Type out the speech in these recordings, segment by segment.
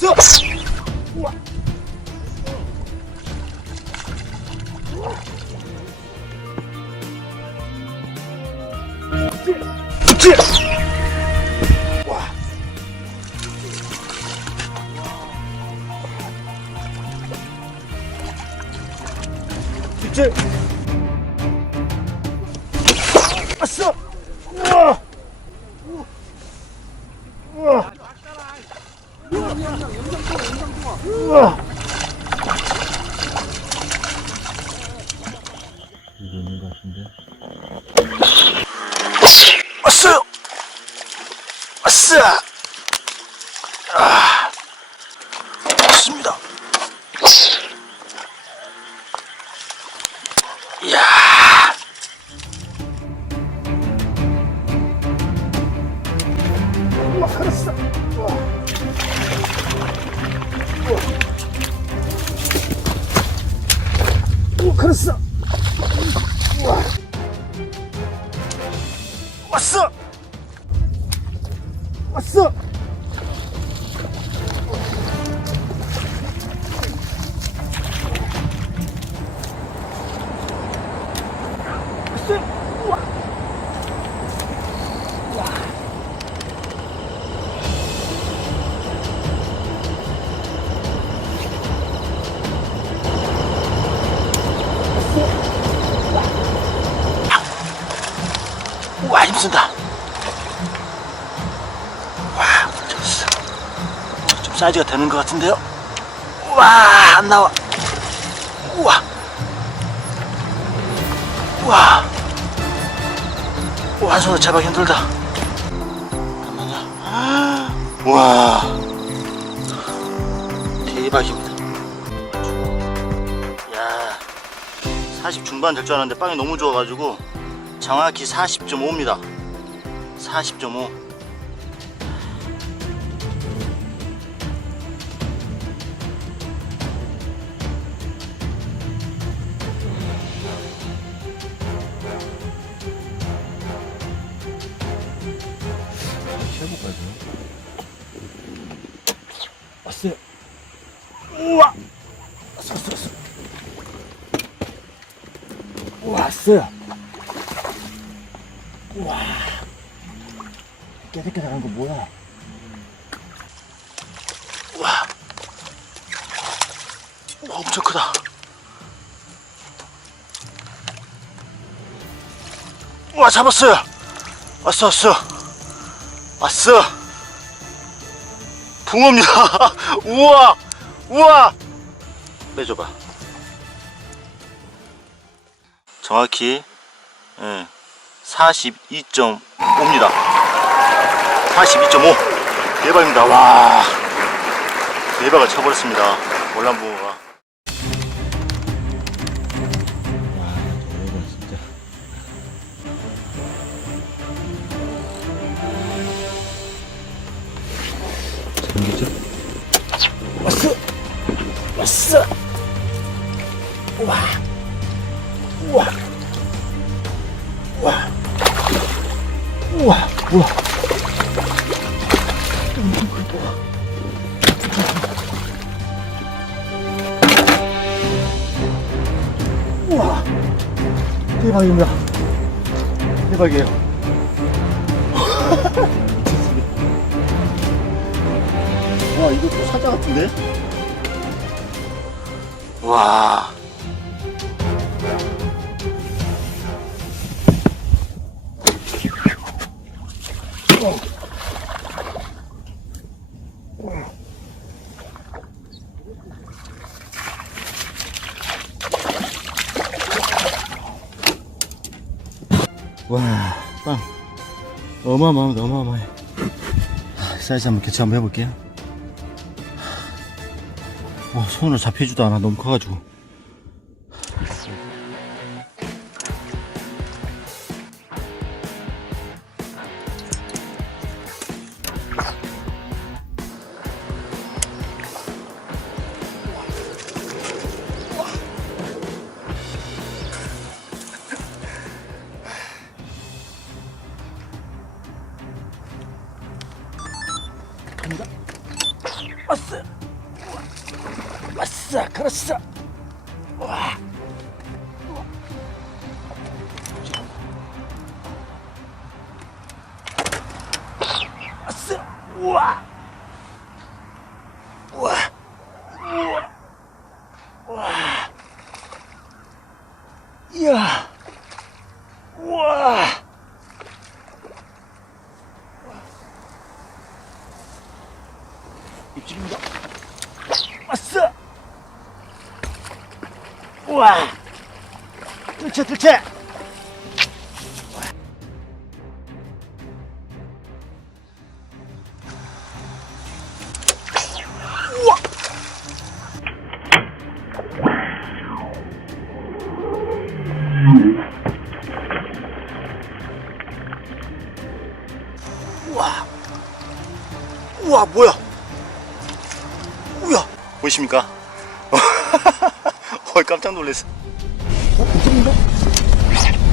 나이스! 우와. 그치! 와. 우와! 우와! 우와! 이거는 것 같은데. 왔어요! 왔어! 왔어! 왔어! 우와 힘쓴다. 와 잡았어 좀 사이즈가 되는 것 같은데요? 와 안 나와. 우와. 우와. 와, 한 손으로 잡아 힘들다. 잠깐만요 아, 와. 대박입니다. 야, 40 중반 될 줄 알았는데 빵이 너무 좋아가지고 정확히 40.5입니다. 40.5. 해볼까요? 왔어요. 우와! 왔어, 왔어, 왔어. 왔어요. 뭐야? 우와. 우와, 엄청 크다. 우와, 잡았어요. 왔어, 왔어. 왔어. 붕어입니다. 우와, 우와. 빼줘봐. 정확히 예, 42.5입니다. 42.5. 대박입니다. 와, 대박을 쳐버렸습니다. 월남붕어가. 잠기죠? 왔어, 왔어. 우와, 우와, 우와, 우와, 우와. 우와, 대박입니다. 대박이에요. 와, 이거 또 사자 같은데? 와. 와, 빵. 어마어마합니다, 어마어마해. 하, 사이즈 한번 개체 한번 해볼게요. 와, 손으로 잡히지도 않아. 너무 커가지고. 그렇어. 와. 왔어. 우와. 와. 와. 와. 야. 와. 입질입니다. 왔어. 우와! 뜰채, 뜰채! 우와! 우와, 뭐야? 우야! 보이십니까? 어, 깜짝 놀랐어.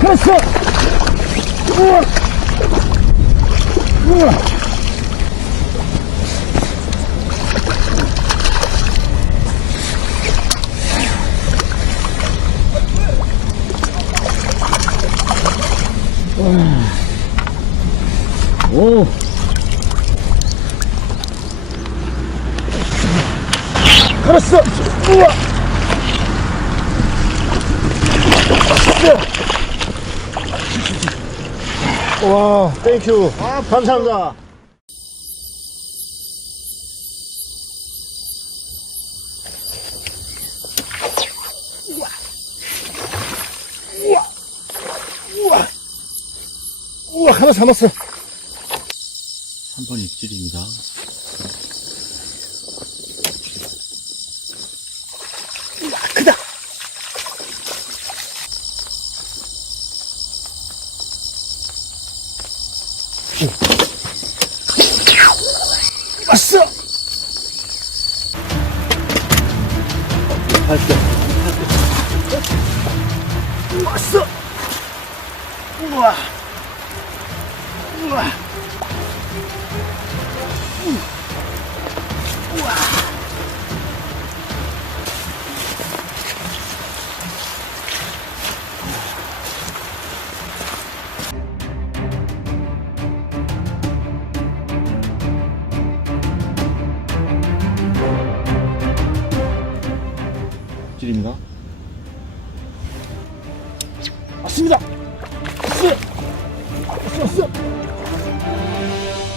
그렇어! 우와! 우와! 오! 걸었어! 우와! 와, 땡큐. 아, 감사합니다. 우와! 우와! 우와, 하나 잡았어. 3번 입질입니다. 왔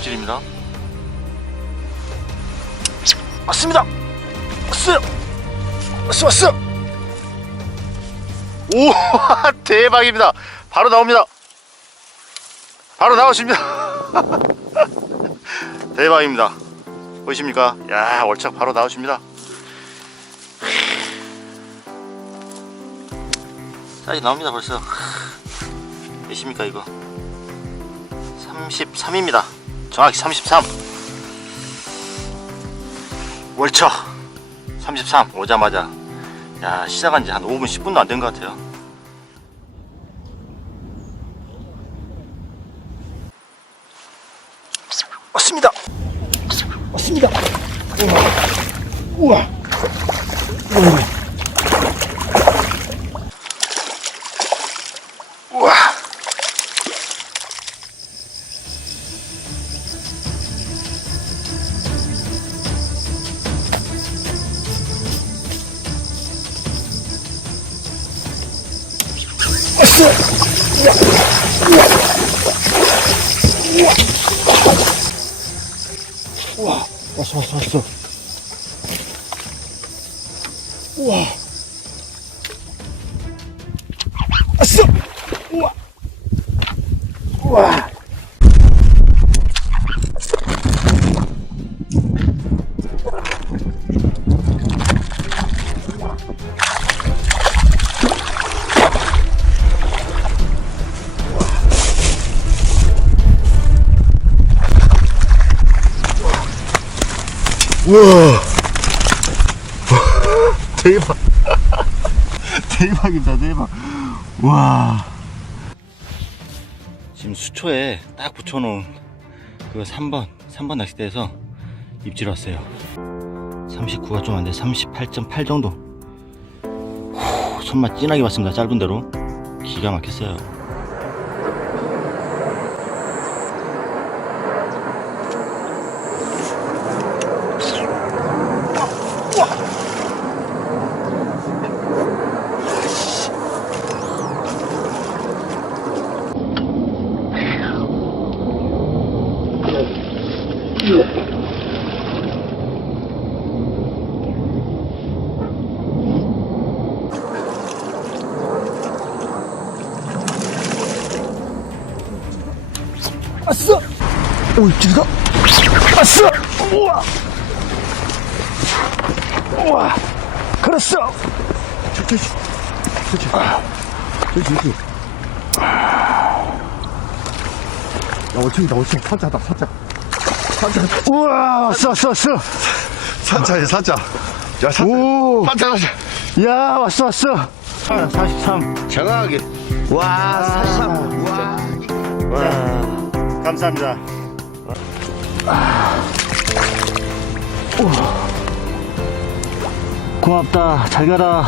질입니다. 왔습니다. 왔어요. 왔어 왔어. 오 대박입니다. 바로 나옵니다. 바로 나오십니다. 대박입니다. 보이십니까? 야 월척 바로 나오십니다. 사이즈 나옵니다 벌써. 몇입니까 이거? 33입니다. 정확히 33. 월처 33 오자마자. 야 시작한 지 한 5분 10분도 안 된 것 같아요. 왔습니다. 왔습니다. 우와 우와. 우와 우와 왔어 왔어 왔어. 우와 우와 대박. 대박이다 대박. 와. 지금 수초에 딱 붙여놓은 그 3번 3번 낚싯대에서 입질 왔어요. 39가 좀 안돼. 38.8 정도. 후, 손맛 진하게 왔습니다 짧은 대로. 기가 막혔어요 오, 입질이다. 왔어! 우와! 우와! 걸었어! 저기 저기 야 월척이다 월척 사자다 사자 사자 우와! 왔어, 왔어, 왔어! 사자야 사자 야 사자 오! 사자 사자 야, 왔어, 왔어! 43. 정확하게 와, 43. 와. 와. 감사합니다. 고맙다. 잘 가라.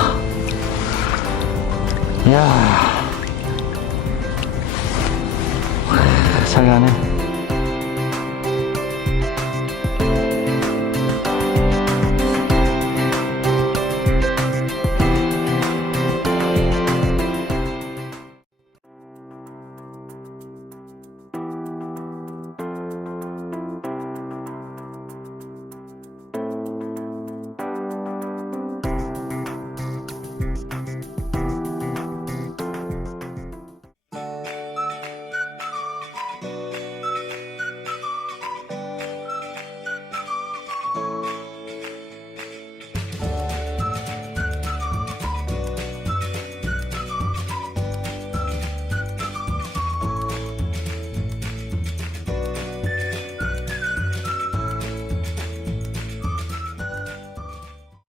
야. 잘 가네.